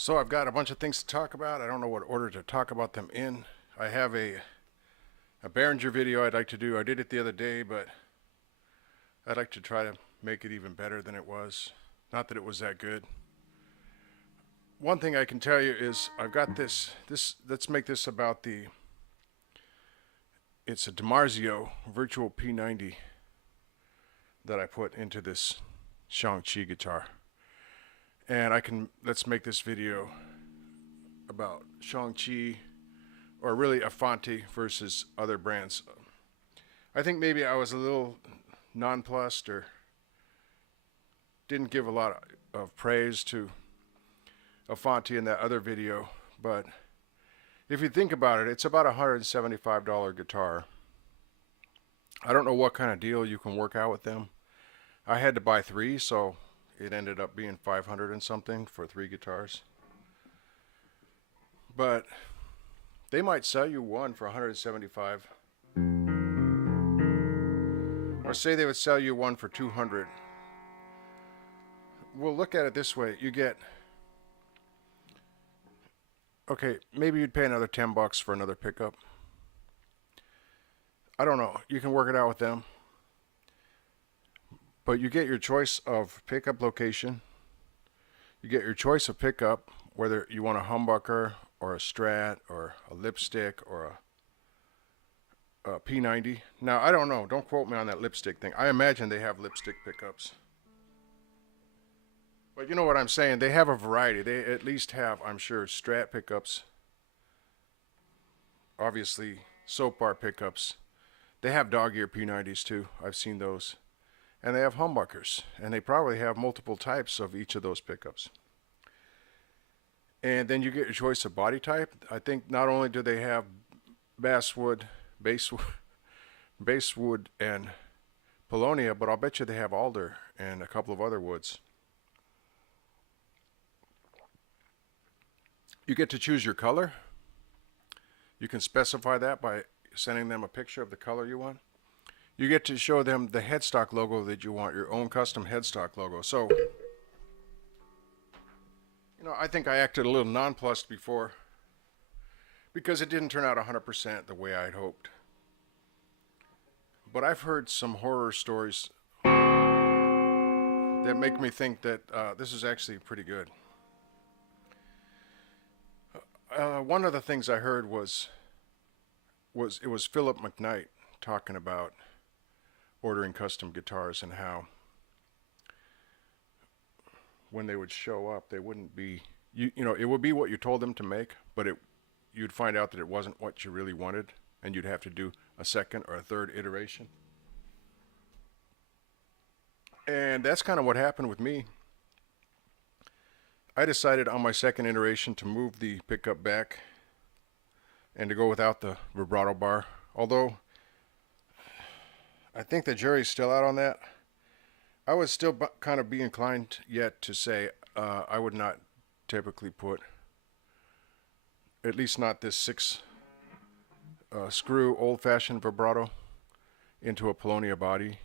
So I've got a bunch of things to talk about. I don't know what order to talk about them in. I have a Behringer video I'd like to do. I did it the other day, but I'd like to try to make it even better than it was. Not that it was that good. One thing I can tell you is I've got this, let's make this about it's a Dimarzio Virtual P90 that I put into this Xiangqi guitar. And let's make this video about Xiangqi, or really Afanti versus other brands. I think maybe I was a little nonplussed or didn't give a lot of praise to Afanti in that other video, but if you think about it, it's about a $175 guitar. I don't know what kind of deal you can work out with them. I had to buy three, so it ended up being 500 and something for three guitars. But they might sell you one for 175, or say they would sell you one for 200. We'll look at it this way. You get, okay, maybe you'd pay another 10 bucks for another pickup. I don't know. You can work it out with them. But you get your choice of pickup location. You get your choice of pickup, whether you want a humbucker or a Strat or a lipstick or a P90. Now, I don't know. Don't quote me on that lipstick thing. I imagine they have lipstick pickups. But you know what I'm saying? They have a variety. They at least have, I'm sure, Strat pickups. Obviously, soap bar pickups. They have dog ear P90s too. I've seen those. And they have humbuckers. And they probably have multiple types of each of those pickups. And then you get your choice of body type. I think not only do they have basswood, basswood and paulownia, but I'll bet you they have alder and a couple of other woods. You get to choose your color. You can specify that by sending them a picture of the color you want. You get to show them the headstock logo that you want, your own custom headstock logo. So, you know, I think I acted a little nonplussed before because it didn't turn out 100% the way I'd hoped. But I've heard some horror stories that make me think that this is actually pretty good. One of the things I heard was Philip McKnight talking about ordering custom guitars and how when they would show up, they wouldn't be, you know, it would be what you told them to make, but you'd find out that it wasn't what you really wanted, and you'd have to do a second or a third iteration. And that's kind of what happened with me. I decided on my second iteration to move the pickup back and to go without the vibrato bar, although I think the jury's still out on that. I would still kind of be inclined yet to say I would not typically put, at least not this 6 screw old-fashioned vibrato, into a paulownia body.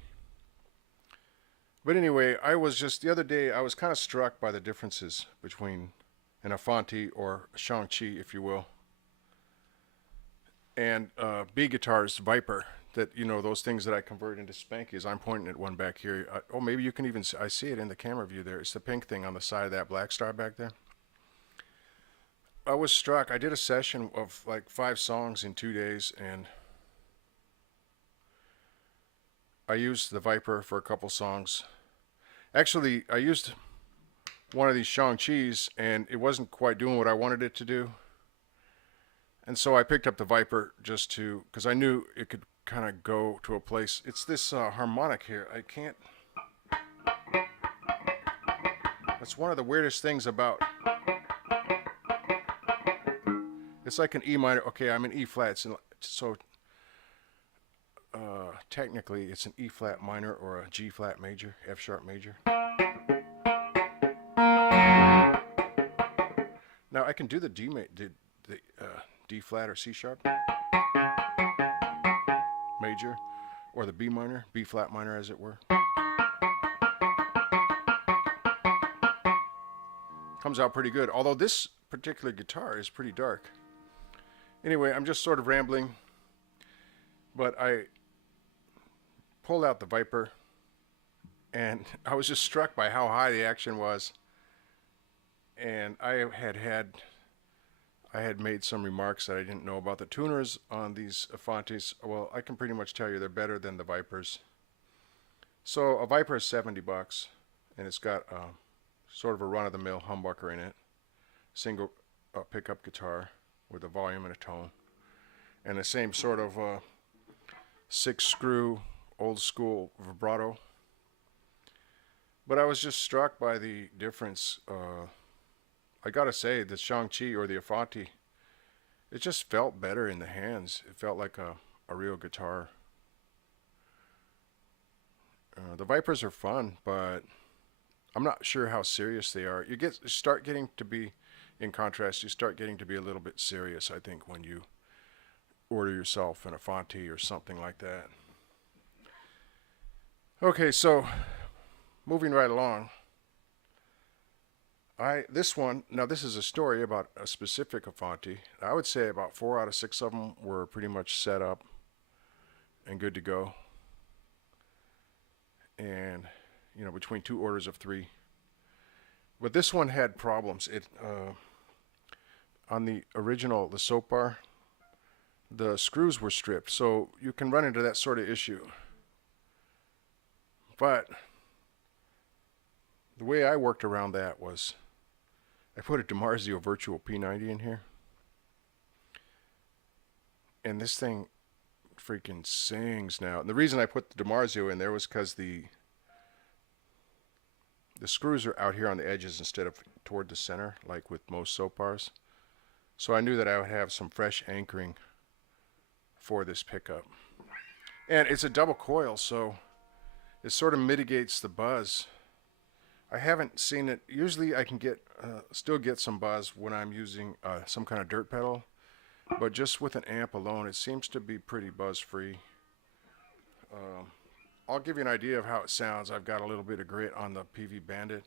But anyway, the other day I was kind of struck by the differences between an Afanti or Xiangqi, if you will, and B guitars, Viper, that, you know, those things that I convert into Spankies. I'm pointing at one back here. Oh, maybe you can even, I see it in the camera view there. It's the pink thing on the side of that black star back there. I was struck. I did a session of like 5 songs in 2 days, and I used the Viper for a couple songs. Actually, I used one of these Xiangqis, and it wasn't quite doing what I wanted it to do. And so I picked up the Viper just to, because I knew it could kind of go to a place. It's this harmonic here. I can't. That's one of the weirdest things about. It's like an E minor. Okay, I'm in E flat. So technically, it's an E flat minor or a G flat major, F sharp major. Now I can do the D flat or C sharp major, or the B minor, B flat minor as it were. Comes out pretty good, although this particular guitar is pretty dark. Anyway, I'm just sort of rambling, but I pulled out the Viper, and I was just struck by how high the action was. And I had made some remarks that I didn't know about the tuners on these Afantis. Well, I can pretty much tell you they're better than the Vipers. So a Viper is $70, and it's got sort of a run-of-the-mill humbucker in it, single pickup guitar with a volume and a tone, and the same sort of 6-screw old school vibrato. But I was just struck by the difference. I gotta say, the Xiangqi or the Afanti, it just felt better in the hands. It felt like a real guitar. The Vipers are fun, but I'm not sure how serious they are. You start getting to be, in contrast, you start getting to be a little bit serious, I think, when you order yourself an Afanti or something like that. Okay, so moving right along. This one, now this is a story about a specific Afanti. I would say about 4 out of 6 of them were pretty much set up and good to go. And, you know, between 2 orders of 3. But this one had problems. On the original, the soap bar, the screws were stripped. So you can run into that sort of issue. But the way I worked around that was I put a Dimarzio Virtual P90 in here. And this thing freaking sings now. And the reason I put the Dimarzio in there was because the screws are out here on the edges instead of toward the center, like with most soap bars. So I knew that I would have some fresh anchoring for this pickup. And it's a double coil, so it sort of mitigates the buzz. I haven't seen it. Usually I can still get some buzz when I'm using some kind of dirt pedal, but just with an amp alone, it seems to be pretty buzz free. I'll give you an idea of how it sounds. I've got a little bit of grit on the PV Bandit.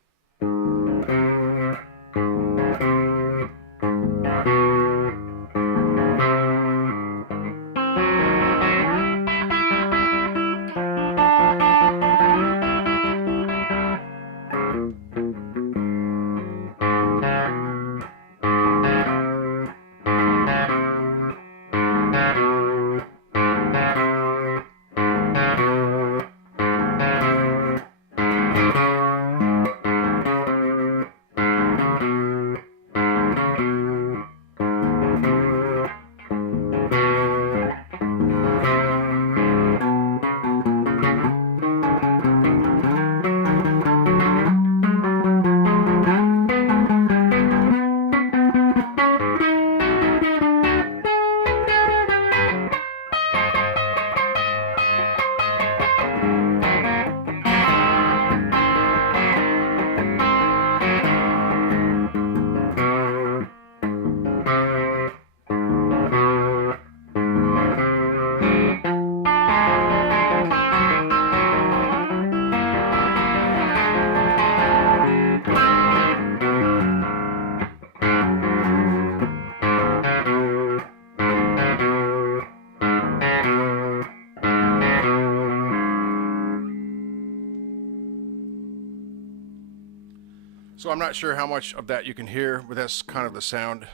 So I'm not sure how much of that you can hear, but that's kind of the sound.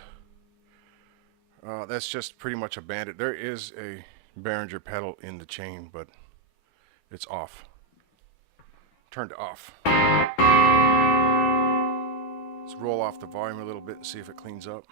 That's just pretty much a Bandit. There is a Behringer pedal in the chain, but it's off. Turned off. Let's roll off the volume a little bit and see if it cleans up.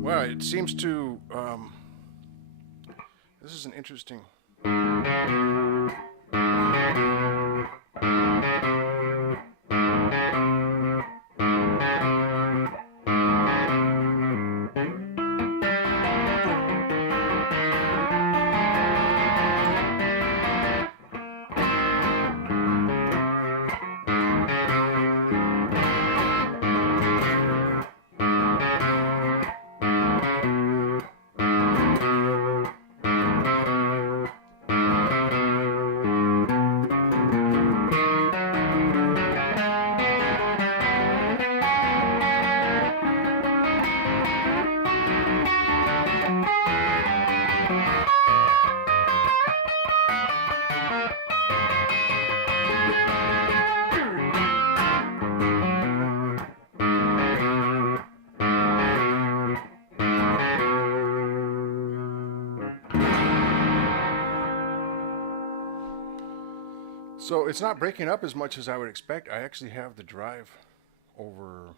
Well, it seems to, this is an interesting, So it's not breaking up as much as I would expect. I actually have the drive over,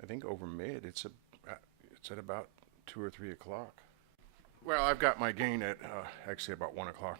I think over mid. It's at about 2 or 3 o'clock. Well, I've got my gain at actually about 1 o'clock.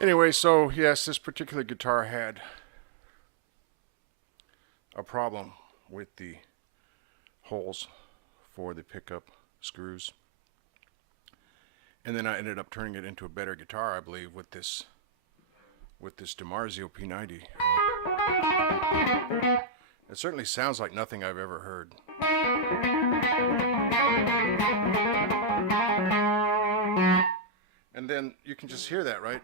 Anyway, so yes, this particular guitar had a problem with the holes for the pickup screws. And then I ended up turning it into a better guitar, I believe, with this Dimarzio P90. It certainly sounds like nothing I've ever heard. And then you can just hear that, right?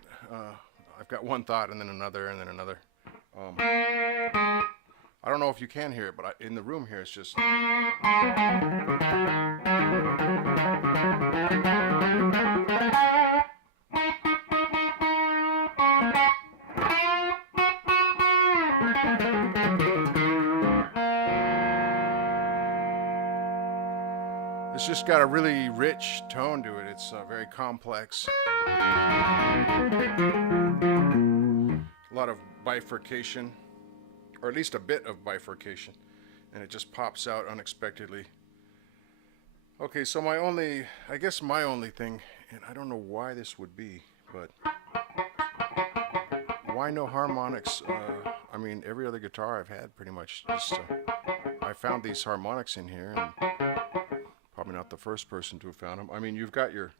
I've got one thought and then another and then another. I don't know if you can hear it, but in the room here it's just... It's just got a really rich tone to it. It's very complex. A lot of bifurcation, or at least a bit of bifurcation, and it just pops out unexpectedly. Okay, so I guess my only thing, and I don't know why this would be, but why no harmonics? I mean, every other guitar I've had pretty much just, I found these harmonics in here, and probably not the first person to have found them. I mean, you've got your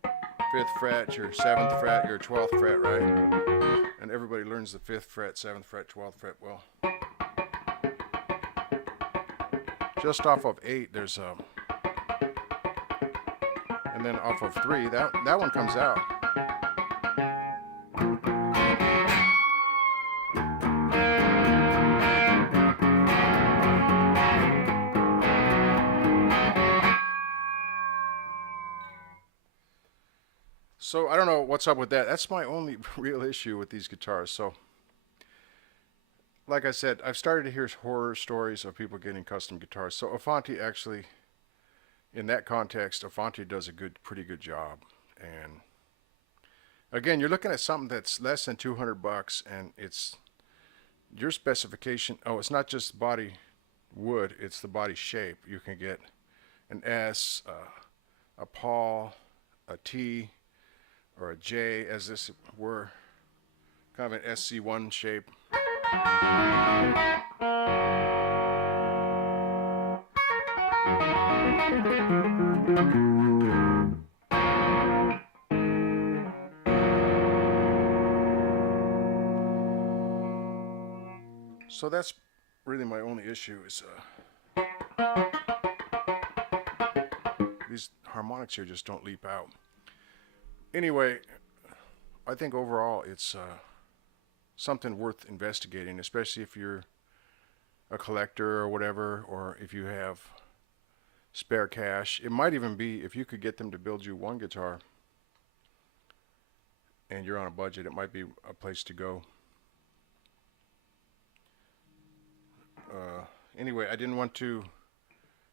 5th fret, your 7th fret, your 12th fret, right? And everybody learns the 5th fret, 7th fret, 12th fret. Well, just off of 8, there's a, and then off of 3, that one comes out. So I don't know what's up with that. That's my only real issue with these guitars. So like I said, I've started to hear horror stories of people getting custom guitars. So Afanti actually, in that context, Afanti does a pretty good job. And again, you're looking at something that's less than $200, and it's your specification. Oh, it's not just body wood, it's the body shape. You can get an S, a Paul, a T, or a J, as this were, kind of an SC1 shape. So that's really my only issue is these harmonics here just don't leap out. Anyway, I think overall it's something worth investigating, especially if you're a collector or whatever, or if you have spare cash. It might even be, if you could get them to build you one guitar and you're on a budget, it might be a place to go. Anyway, I didn't want to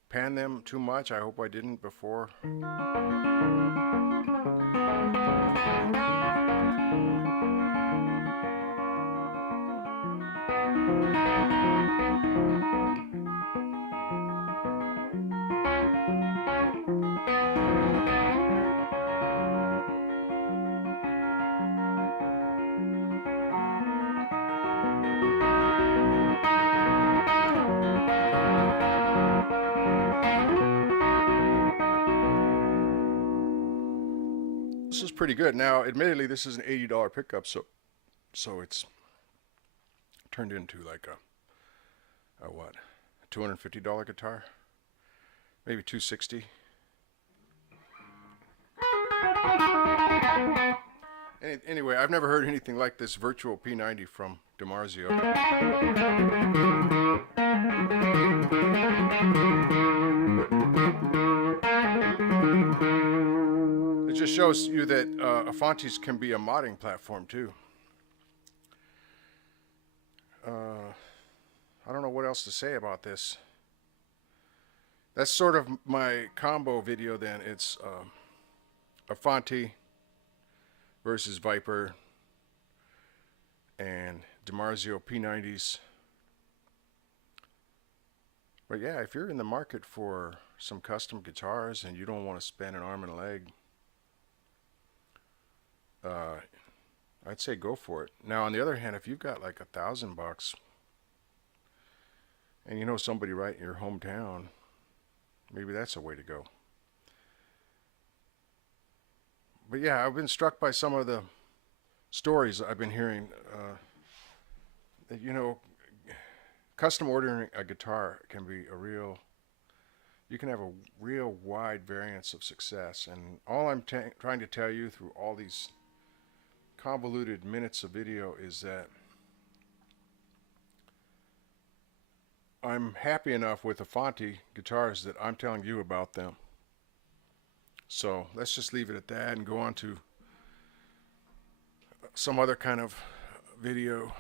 pan them too much. I hope I didn't before. This is pretty good. Now, admittedly, this is an $80 pickup, so it's turned into like a what? A $250 guitar? Maybe $260. Anyway, I've never heard anything like this Virtual P90 from Dimarzio. It just shows you that Afantis can be a modding platform too. I don't know what else to say about this. That's sort of my combo video then. It's Afanti versus Viper and Dimarzio P90s. But yeah, if you're in the market for some custom guitars and you don't want to spend an arm and a leg, I'd say go for it. Now, on the other hand, if you've got like $1,000 and you know somebody right in your hometown, maybe that's a way to go. But yeah, I've been struck by some of the stories I've been hearing that, you know, custom ordering a guitar can be you can have a real wide variance of success. And all I'm trying to tell you through all these convoluted minutes of video is that I'm happy enough with Afanti guitars that I'm telling you about them. So let's just leave it at that and go on to some other kind of video.